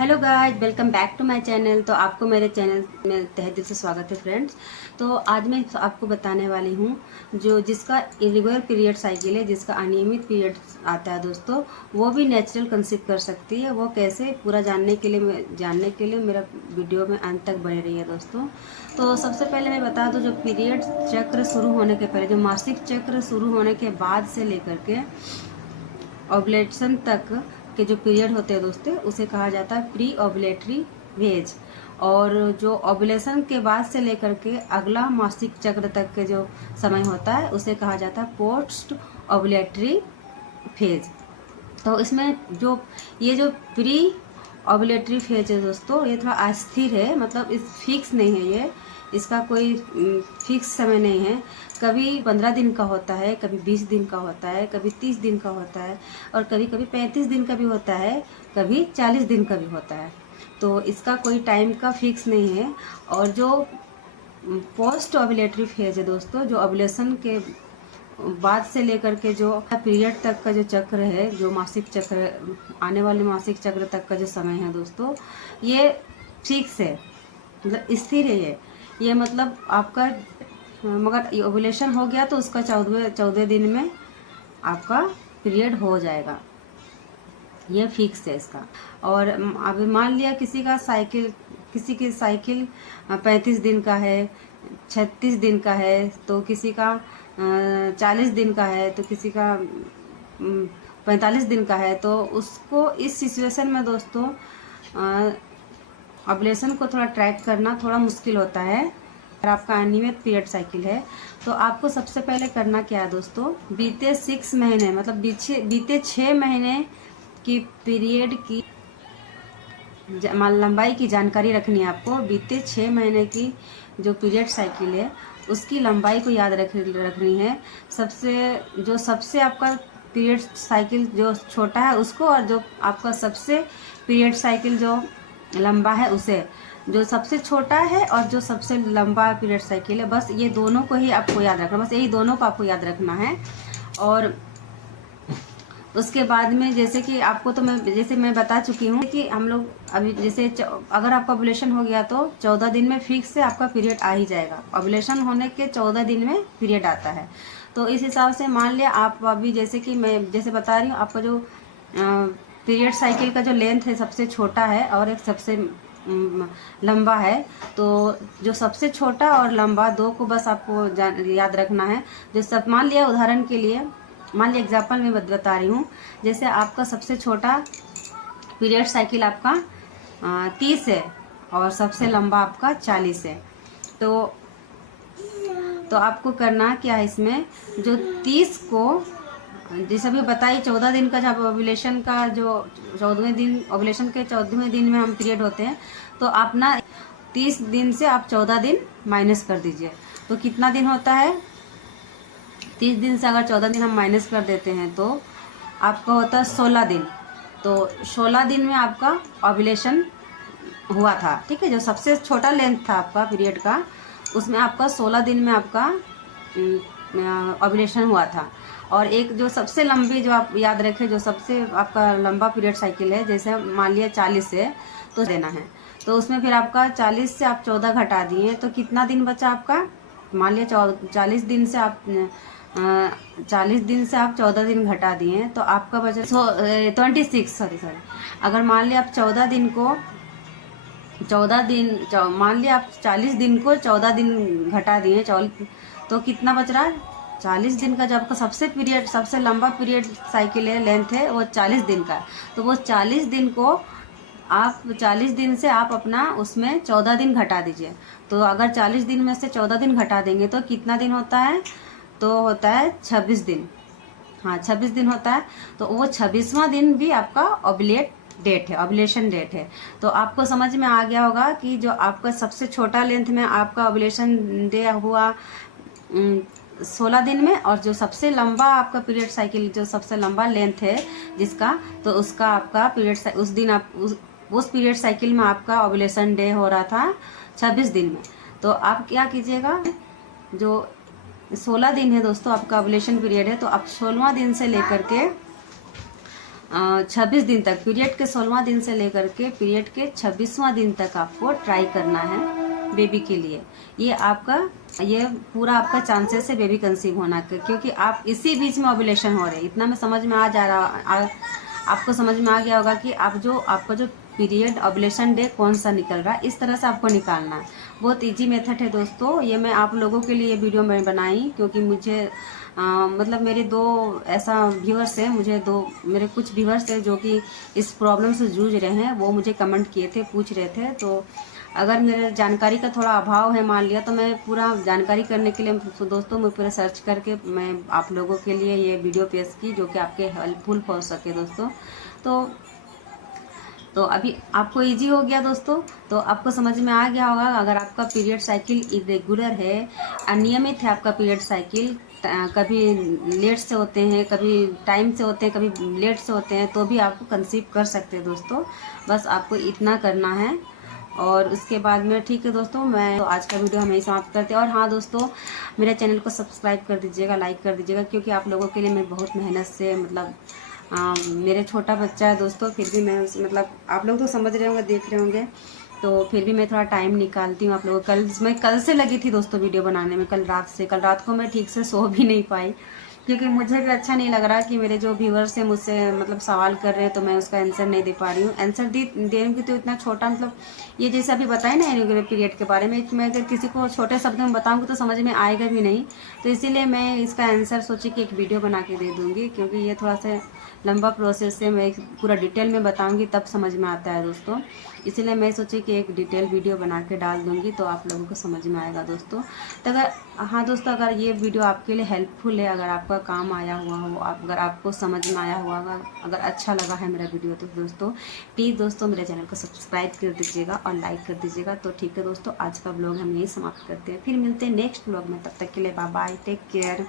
Hello guys, welcome back to my channel. तो आपको मेरे चैनल में तहे दिल से स्वागत है फ्रेंड्स। तो आज मैं आपको बताने वाली हूँ जो जिसका इरेगुलर पीरियड साइकिल है, जिसका अनियमित पीरियड आता है दोस्तों, वो भी नेचुरल कंसीव कर सकती है। वो कैसे, पूरा जानने के लिए मेरा वीडियो में अंत तक बने रही है दोस्तों। तो सबसे पहले मैं बता दूँ, जो पीरियड चक्र शुरू होने के पहले, जो मासिक चक्र शुरू होने के बाद से लेकर के ओवुलेशन तक के जो पीरियड होते हैं दोस्तों, उसे कहा जाता है प्री ओवुलेटरी फेज। और जो ओवुलेशन के बाद से लेकर के अगला मासिक चक्र तक के जो समय होता है, उसे कहा जाता है पोस्ट ओवुलेटरी फेज। तो इसमें जो प्री ओवुलेटरी फेज है दोस्तों, ये थोड़ा अस्थिर है, मतलब इस फिक्स नहीं है ये, इसका कोई फिक्स समय नहीं है। कभी 15 दिन का होता है, कभी 20 दिन का होता है, कभी 30 दिन का होता है, और कभी कभी 35 दिन का भी होता है, कभी 40 दिन का भी होता है। तो इसका कोई टाइम का फिक्स नहीं है। और जो पोस्ट ओवुलेटरी फेज है दोस्तों, जो ओवुलेशन के बाद से लेकर के जो पीरियड तक का जो चक्र है, जो मासिक चक्र, आने वाले मासिक चक्र तक का जो समय है दोस्तों, ये फिक्स है, मतलब स्थिर है ये मतलब आपका, मगर ओवुलेशन हो गया तो उसका 14 दिन में आपका पीरियड हो जाएगा, ये फिक्स है इसका। और अभी मान लिया किसी की साइकिल 35 दिन का है, 36 दिन का है, तो किसी का 40 दिन का है, तो किसी का 45 दिन का है। तो उसको इस सिचुएशन में दोस्तों ओवुलेशन को थोड़ा ट्रैक करना थोड़ा मुश्किल होता है। अगर आपका अनियमित पीरियड साइकिल है, तो आपको सबसे पहले करना क्या है दोस्तों, बीते 6 महीने, मतलब बीते 6 महीने की पीरियड की लंबाई की जानकारी रखनी है आपको। बीते 6 महीने की जो पीरियड साइकिल है, उसकी लंबाई को याद रखनी है। सबसे आपका पीरियड साइकिल जो छोटा है उसको, और जो आपका सबसे पीरियड साइकिल जो लंबा है उसे। जो सबसे छोटा है और जो सबसे लंबा पीरियड साइकिल है, बस ये दोनों को ही आपको याद रखना, बस यही दोनों को आपको याद रखना है। और उसके बाद में जैसे कि आपको, तो मैं बता चुकी हूँ कि हम लोग अभी जैसे अगर आपका ओवुलेशन हो गया तो 14 दिन में फिक्स से आपका पीरियड आ ही जाएगा। ओवुलेशन होने के 14 दिन में पीरियड आता है। तो इस हिसाब से मान लिया आप अभी, जैसे कि मैं जैसे बता रही हूँ, आपका जो पीरियड साइकिल का जो लेंथ है सबसे छोटा है और एक सबसे लंबा है। तो जो सबसे छोटा और लंबा दो को बस आपको याद रखना है। जो सब, मान लिया उदाहरण के लिए, मान लिया एग्जाम्पल में बता रही हूँ, जैसे आपका सबसे छोटा पीरियड साइकिल आपका 30 है और सबसे लंबा आपका 40 है। तो आपको करना क्या है इसमें, जो 30 को, जैसे अभी बताइए 14 दिन का, जब ओवुलेशन का जो 14वें दिन, ओवुलेशन के 14वें दिन में हम पीरियड होते हैं, तो आप ना 30 दिन से आप 14 दिन माइनस कर दीजिए। तो कितना दिन होता है, 30 दिन से अगर 14 दिन हम माइनस कर देते हैं तो आपका होता है 16 दिन। तो 16 दिन में आपका ओवुलेशन हुआ था, ठीक है। जो सबसे छोटा लेंथ था आपका पीरियड का, उसमें आपका 16 दिन में आपका ओवुलेशन हुआ था। और एक जो सबसे लंबी, जो आप याद रखें, जो सबसे आपका लंबा पीरियड साइकिल है, जैसे मान लिया 40 है तो देना है, तो उसमें फिर आपका 40 से आप 14 घटा दिए, तो कितना दिन बचा आपका, मान लिया 40 दिन से आप 14 दिन घटा दिए, तो आपका बचा 26, सॉरी। अगर मान लिया आप 14 दिन को, मान लिया आप 40 दिन को 14 दिन घटा दिए, तो कितना बच रहा है, 40 दिन का। जो आपका सबसे लंबा पीरियड साइकिल है, लेंथ है, वो 40 दिन का। तो वो 40 दिन को आप 40 दिन से आप अपना उसमें 14 दिन घटा दीजिए। तो अगर 40 दिन में से 14 दिन घटा देंगे तो कितना दिन होता है, तो होता है 26 दिन। हाँ, 26 दिन होता है। तो वो 26वां दिन भी आपका ओवुलेशन डेट है। तो आपको समझ में आ गया होगा कि जो आपका सबसे छोटा लेंथ में आपका ओवुलेशन डे हुआ 16 दिन में, और जो सबसे लंबा आपका पीरियड साइकिल, जो सबसे लंबा लेंथ है जिसका, तो उसका आपका पीरियड, उस दिन आप उस पीरियड साइकिल में आपका ओवुलेशन डे हो रहा था 26 दिन में। तो आप क्या कीजिएगा, जो 16 दिन है दोस्तों आपका ओवुलेशन पीरियड है, तो आप 16वां दिन से लेकर के 26 दिन तक, पीरियड के 16वां दिन से लेकर के पीरियड के 26वां दिन तक आपको ट्राई करना है बेबी के लिए। ये पूरा आपका चांसेस है बेबी कंसीव होना के, क्योंकि आप इसी बीच में ओव्यूलेशन हो रहे हैं। इतना में समझ में आ जा रहा, आपको समझ में आ गया होगा कि आपका जो पीरियड ओव्यूलेशन डे कौन सा निकल रहा है, इस तरह से आपको निकालना है। बहुत इजी मेथड है दोस्तों। ये मैं आप लोगों के लिए वीडियो मैं बनाई, क्योंकि मुझे मतलब मेरे दो ऐसा व्यूअर्स हैं, मेरे कुछ व्यूअर्स हैं जो कि इस प्रॉब्लम से जूझ रहे हैं। वो मुझे कमेंट किए थे, पूछ रहे थे। तो अगर मेरे जानकारी का थोड़ा अभाव है मान लिया, तो मैं पूरा जानकारी करने के लिए तो दोस्तों मैं पूरा सर्च करके मैं आप लोगों के लिए ये वीडियो पेश की, जो कि आपके हेल्पफुल हो सके दोस्तों। तो अभी आपको इजी हो गया दोस्तों। तो आपको समझ में आ गया होगा, अगर आपका पीरियड साइकिल इरेगुलर है, अनियमित है आपका पीरियड साइकिल, कभी लेट से होते हैं, कभी टाइम से होते हैं, कभी लेट से होते हैं, तो भी आपको कंसीव कर सकते हैं दोस्तों। बस आपको इतना करना है। और उसके बाद में ठीक है दोस्तों, मैं तो आज का वीडियो हम यही समाप्त करते हैं। और हाँ दोस्तों, मेरे चैनल को सब्सक्राइब कर दीजिएगा, लाइक कर दीजिएगा, क्योंकि आप लोगों के लिए मैं बहुत मेहनत से मतलब मेरे छोटा बच्चा है दोस्तों, फिर भी मैं मतलब आप लोग तो समझ रहे होंगे, देख रहे होंगे, तो फिर भी मैं थोड़ा टाइम निकालती हूँ आप लोगों को। मैं कल से लगी थी दोस्तों वीडियो बनाने में, कल रात को मैं ठीक से सो भी नहीं पाई, क्योंकि मुझे भी अच्छा नहीं लग रहा कि मेरे जो व्यूअर्स हैं मुझसे मतलब सवाल कर रहे हैं, तो मैं उसका आंसर नहीं दे पा रही हूँ। आंसर देंगी तो इतना छोटा, मतलब ये जैसे अभी बताए ना इरेगुलर पीरियड के बारे में, मैं अगर किसी को छोटे शब्दों में बताऊंगी तो समझ में आएगा भी नहीं। तो इसीलिए मैं इसका आंसर सोची कि एक वीडियो बना के दे दूँगी, क्योंकि ये थोड़ा सा लंबा प्रोसेस है, मैं पूरा डिटेल में बताऊँगी तब समझ में आता है दोस्तों। इसीलिए मैं सोची कि एक डिटेल वीडियो बना के डाल दूँगी, तो आप लोगों को समझ में आएगा दोस्तों। तो हाँ दोस्तों, अगर ये वीडियो आपके लिए हेल्पफुल है, अगर आपका काम आया हुआ हो, अगर आपको समझ में आया हुआ, अगर अच्छा लगा है मेरा वीडियो, तो दोस्तों प्लीज़ दोस्तों मेरे चैनल को सब्सक्राइब कर दीजिएगा और लाइक कर दीजिएगा। तो ठीक है दोस्तों, आज का व्लॉग हम यही समाप्त करते हैं, फिर मिलते हैं नेक्स्ट व्लॉग में। तब तक के लिए बाय बाय, टेक केयर।